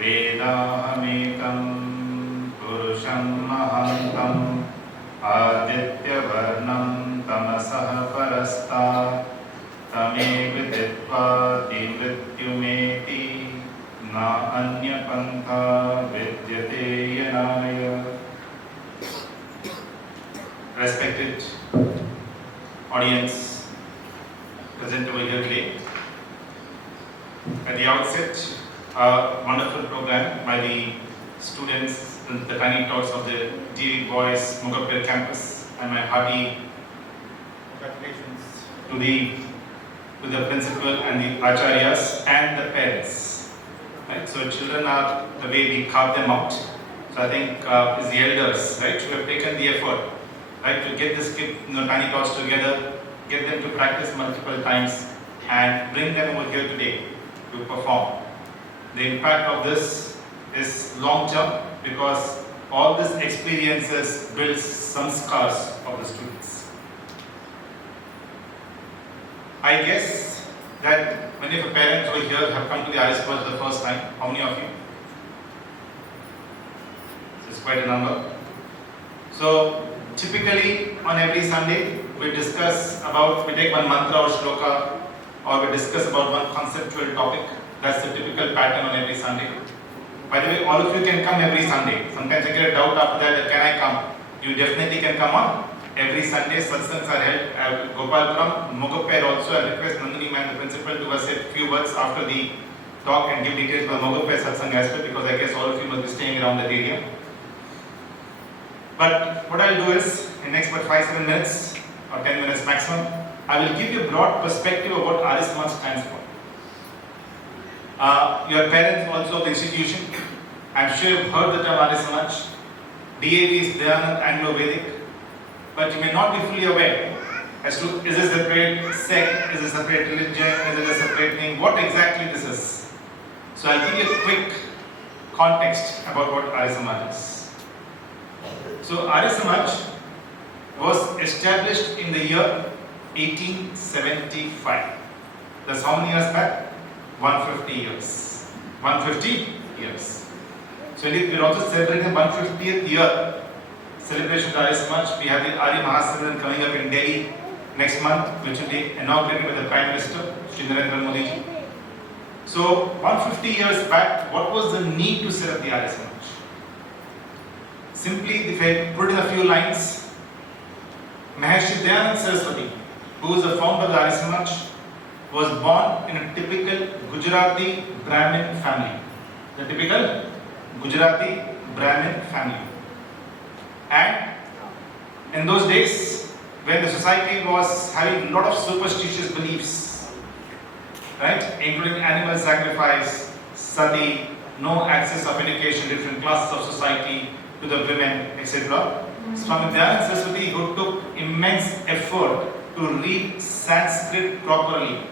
Vedaham purusham mahantam adityavarnam tamasah parasta tamev ditva divrityumeti na anya pantha vidyate yanaya. Respected audience present over here today, at the outset, a wonderful program by the students, the tiny tots of the Vedic Boys Mugapir campus, and my hearty congratulations to the principal and the acharyas and the parents. Right? So children are the way we carve them out. So I think it's the elders, right, who have taken the effort, right, to get this kid, tiny tots together, get them to practice multiple times, and bring them over here today to perform. The impact of this is long term because all these experiences build some scars of the students. I guess that many of the parents over here have come to the Arya for the first time. How many of you? This is quite a number. So typically on every Sunday we take one mantra or shloka, or we discuss about one conceptual topic. That's the typical pattern on every Sunday. By the way, all of you can come every Sunday. Sometimes I get a doubt after that, can I come? You definitely can come on every Sunday. Satsangs are held at Gopalpuram, Mogappair also. I request Nandini ma'am, the principal, to say a few words after the talk and give details about Mogappair Satsang as well, because I guess all of you must be staying around that area. But what I'll do is, in the next 5-7 minutes or 10 minutes maximum, I will give you a broad perspective of what Arya Samaj stands for. Your parents also of the institution, I'm sure you've heard the term Arya Samaj. DAV is Dharma Anglo-Vedic, but you may not be fully aware as to is it a separate sect, is it a separate religion, is it a separate thing, what exactly this is. So I'll give you a quick context about what Arya Samaj is. So Arya Samaj was established in the year 1875. That's how many years back? 150 years. 150 years. So indeed, we're also celebrating the 150th year celebration of Arya Samaj. We have the Arya Mahasamran coming up in Delhi next month, which will be inaugurated by the Prime Minister, Shri Narendra Modi ji. So 150 years back, what was the need to set up the Arya Samaj? Simply, if I put in a few lines, Maharshi Dayanand Saraswati, who is the founder of the Arya Samaj, was born in a typical Gujarati Brahmin family. The typical Gujarati Brahmin family. And in those days, when the society was having a lot of superstitious beliefs, right, including animal sacrifice, sati, no access of education, different classes of society to the women, etc. Swami Dayanand Saraswati, who took immense effort to read Sanskrit properly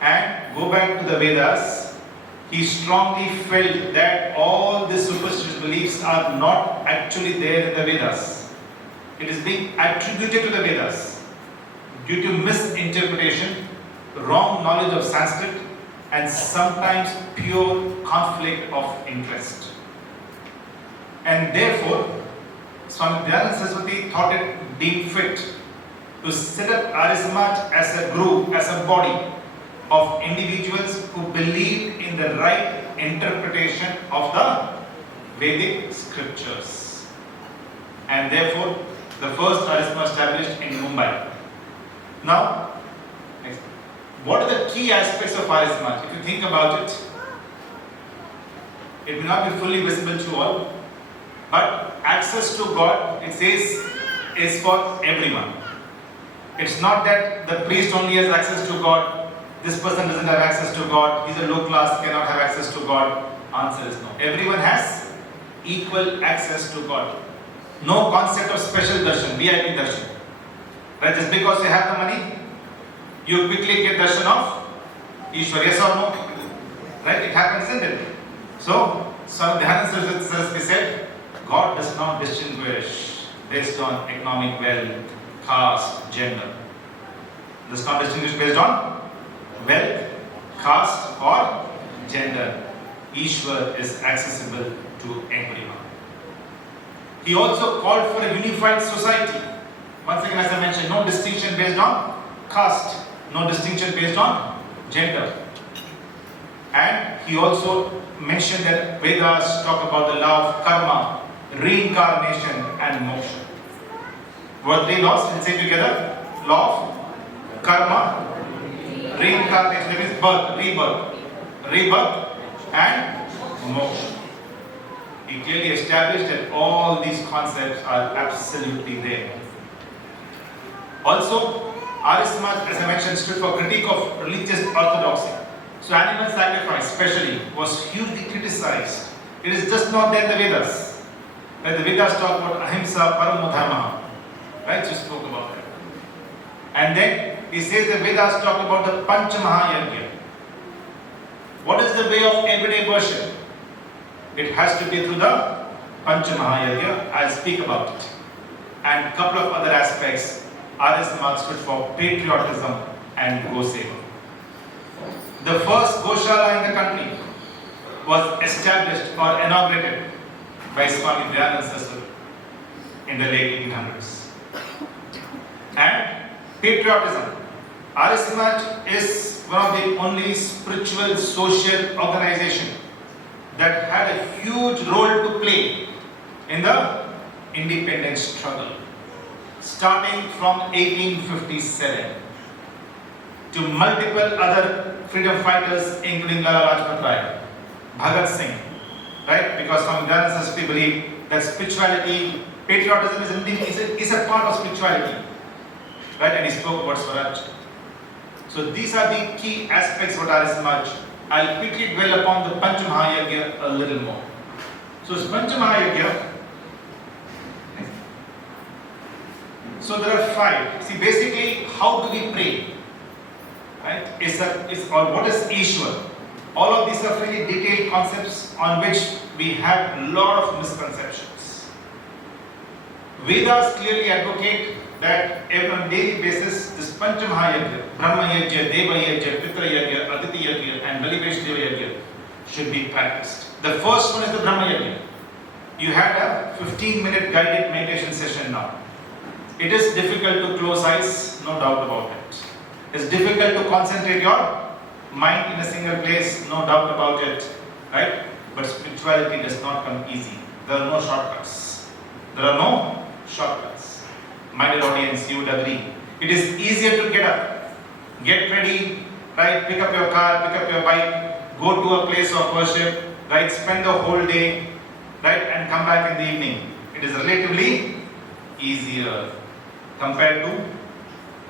and go back to the Vedas, he strongly felt that all these superstitious beliefs are not actually there in the Vedas. It is being attributed to the Vedas due to misinterpretation, wrong knowledge of Sanskrit, and sometimes pure conflict of interest. And therefore, Swami Dayanand Saraswati thought it deemed fit to set up Arya Samaj as a group, as a body of individuals who believed in the right interpretation of the Vedic scriptures. And therefore, the first Arya Samaj established in Mumbai. Now, next. What are the key aspects of Arya Samaj? If you think about it, it may not be fully visible to all, but access to God, it says, is for everyone. It's not that the priest only has access to God, this person doesn't have access to God, he's a low class, cannot have access to God. Answer is no. Everyone has equal access to God. No concept of special darshan, VIP darshan. Right? Just because you have the money, you quickly get darshan of Ishwar, yes or no? Right? It happens, isn't it? So, Swami Dayanand Saraswati said, God does not distinguish based on economic wealth, caste, gender. Does not distinguish based on wealth, caste or gender. Ishwar is accessible to everyone. He also called for a unified society. Once again, as I mentioned, no distinction based on caste, no distinction based on gender. And he also mentioned that Vedas talk about the law of karma, reincarnation and moksha. What three laws? Let's say together. Law of karma, reincarnation, that means birth, rebirth and moksha. He clearly established that all these concepts are absolutely there. Also, Arya Samaj, as I mentioned, stood for critique of religious orthodoxy. So animal sacrifice especially was hugely criticized. It is just not there in the Vedas. Right? The Vedas talk about ahimsa, paramo dharma. Right? You spoke about that. And then he says the Vedas talk about the Pancha Mahayajna. What is the way of everyday worship? It has to be through the Pancha Mahayajna. I'll speak about it. And a couple of other aspects. Arya Samaj stood for patriotism and Go Seva. The first Goshala in the country was established or inaugurated by Swami Dayananda Saraswati in the late 1800s. And patriotism. Arya Samaj is one of the only spiritual social organization that had a huge role to play in the independence struggle, starting from 1857 to multiple other freedom fighters, including Lala Lajpat Rai, Bhagat Singh, right? Because Swami Dayananda Saraswati believed that spirituality, patriotism is a part of spirituality, right? And he spoke about Swaraj. So these are the key aspects of Arya Samaj. I'll quickly dwell upon the Pancha Mahayajna a little more. So Pancha Mahayajna. So there are 5. See, basically, how do we pray? Right? What is Ishwar? All of these are fairly detailed concepts on which we have a lot of misconceptions. Vedas clearly advocate that on a daily basis, this Pancha Mahayajna, Brahma Yajna, Deva Yajna, Pitra Yajna, Aditi Yajna, and Balivesh Deva Yajna should be practiced. The first one is the Brahma Yajna. You had a 15-minute guided meditation session now. It is difficult to close eyes, no doubt about it. It's difficult to concentrate your mind in a single place, no doubt about it, right? But spirituality does not come easy. There are no shortcuts. My dear audience, you would agree. It is easier to get up, get ready, right? Pick up your car, pick up your bike, go to a place of worship, right? Spend the whole day, right? And come back in the evening. It is relatively easier compared to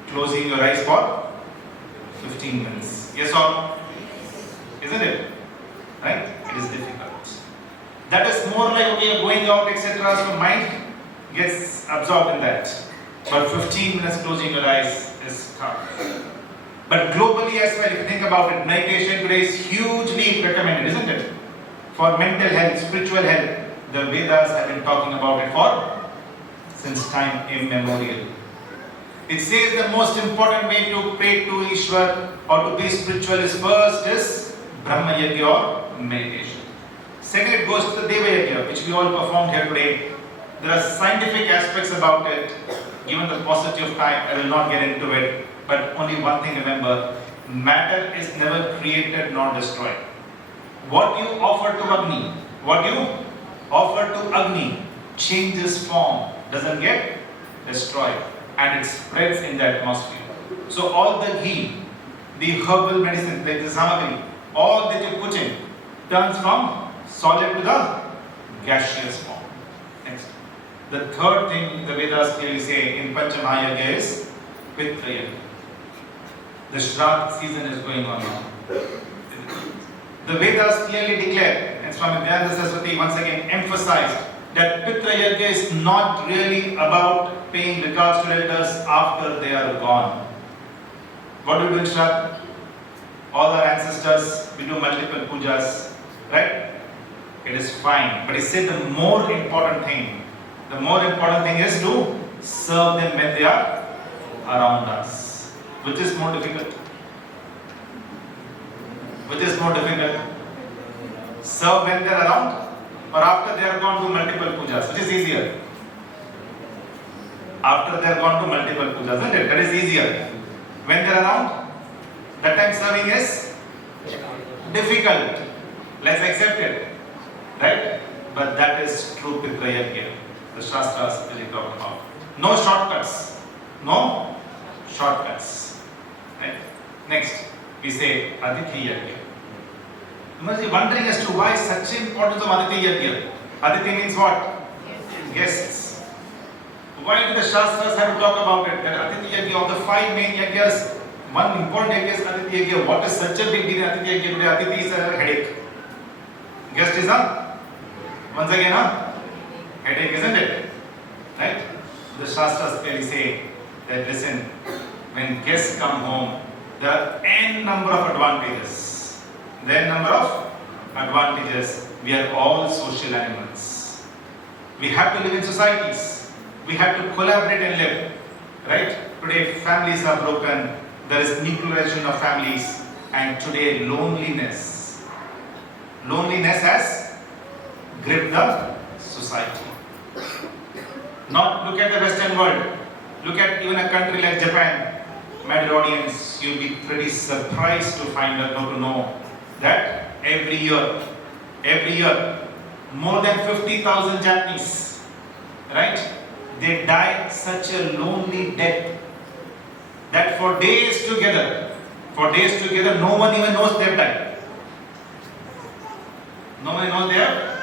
closing your eyes for 15 minutes. Yes or no? Isn't it? Right? It is difficult. That is more like, okay, going out, etc. So mind gets absorbed in that. But 15 minutes closing your eyes is tough. But globally as well, if you think about it, meditation today is hugely recommended, isn't it? For mental health, spiritual health, the Vedas have been talking about it since time immemorial. It says the most important way to pray to Ishwar or to be spiritual is first is Brahma Yajna or meditation. Second, it goes to the Deva Yajna, which we all performed here today. There are scientific aspects about it. Given the paucity of time, I will not get into it. But only one thing remember, matter is never created nor destroyed. What you offer to Agni, changes form, doesn't get destroyed, and it spreads in the atmosphere. So all the ghee, the herbal medicine, like the samagri, all that you put in, turns from solid to the gaseous form. Next. The third thing the Vedas clearly say in Pancha Mahayajna is Pitra Yajna. The Shraddha season is going on now. The Vedas clearly declare, and Swami Dayananda Saraswati once again emphasized, that Pitra Yajna is not really about paying regards to elders after they are gone. What do we do in Shraddha? All our ancestors, we do multiple pujas, right? It is fine. But he said the more important thing is to serve them when they are around us. Which is more difficult? Which is more difficult? Serve when they are around or after they are gone to multiple pujas? Which is easier? After they are gone to multiple pujas, isn't it? That is easier. When they are around, that time serving is difficult. Let's accept it. Right? But that is true Pitra Yajna. The Shastras really talk about. No shortcuts. No shortcuts. Right? Next, we say Aditi Yajna. You must be wondering as to why such importance of Aditi Yajna. Aditi means what? Guests. Why do the Shastras have to talk about it? That Aditi Yajna, of the 5 main yajnas, one important yajna is Aditi Yajna. What is such a big deal in Aditi Yajna? Today Aditi is a headache. Guest is a, once again, a headache, isn't it? Right? The Shastras clearly say that listen, when guests come home, there are n number of advantages. There are number of advantages. We are all social animals. We have to live in societies. We have to collaborate and live. Right? Today families are broken. There is nuclearization of families. And today loneliness has gripped the society. Not look at the Western world. Look at even a country like Japan. My dear audience, you'll be pretty surprised to find out, to know that every year, more than 50,000 Japanese, right? They die such a lonely death that for days together, no one even knows they have died. No one knows they have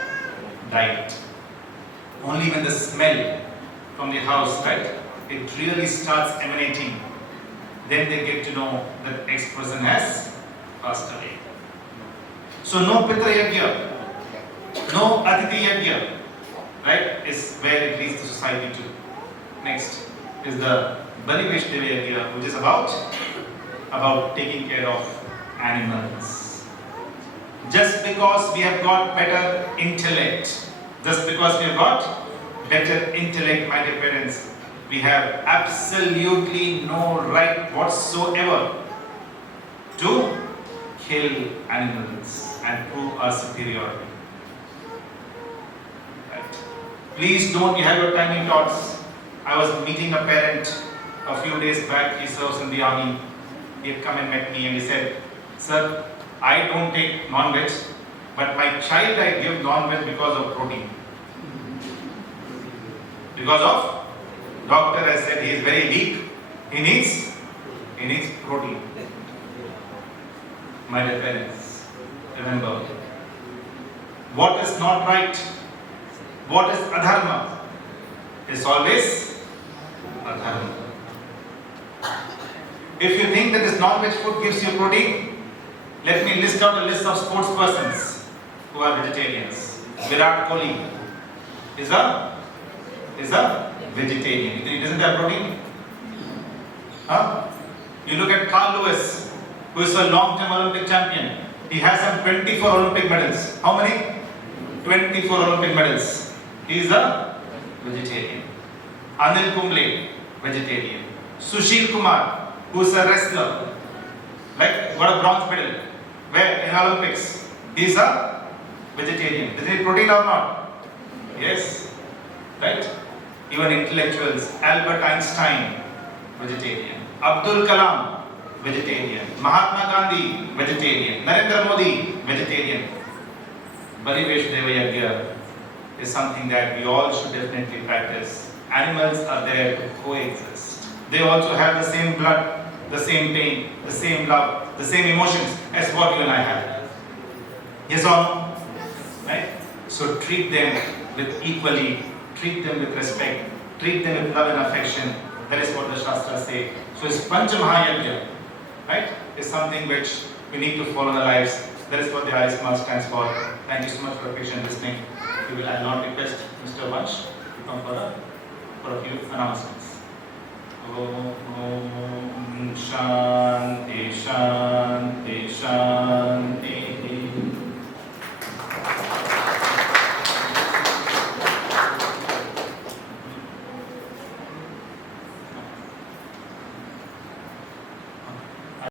died. Only when the smell from the house, right, it really starts emanating, then they get to know that X person has passed away. So no Pitra Yajna, no Aditi Yajna, right, is where it leads the society to. Next is the Balivesh Deva Yajna, which is about taking care of animals. Just because we have got better intellect, my dear parents, we have absolutely no right whatsoever to kill animals and prove our superiority. Right? Please don't have your tiny thoughts. I was meeting a parent a few days back. He serves in the army. He had come and met me and he said, "Sir, I don't take non-veg, but my child I give non-veg because of protein. Because of, doctor has said he is very weak, he needs protein." My dear parents, remember, what is not right, what is adharma, is always adharma. If you think that this non-veg food gives you protein, let me list out a list of sports persons who are vegetarians. Virat Kohli is a vegetarian. He doesn't have protein. You look at Carl Lewis, who is a long-term Olympic champion. He has some 24 Olympic medals. How many? 24 Olympic medals. He is a vegetarian. Anil Kumble, vegetarian. Sushil Kumar, who is a wrestler, like got a bronze medal. Where? In Olympics. He is a vegetarian. Does he need protein or not? Yes. Right? Even intellectuals. Albert Einstein, vegetarian. Abdul Kalam, vegetarian. Mahatma Gandhi, vegetarian. Narendra Modi, vegetarian. Balivesh Deva Yajna is something that we all should definitely practice. Animals are there to coexist. They also have the same blood, the same pain, the same love, the same emotions as what you and I have. Yes or no? Right? So treat them with equally, treat them with respect, treat them with love and affection. That is what the Shastras say. So it's Pancha Mahayajna, right? It's something which we need to follow in our lives. That is what the Arisma stands for. Thank you so much for your patient listening. We will now request Mr. Vansh to come for a few announcements. Om Shanti Shanti.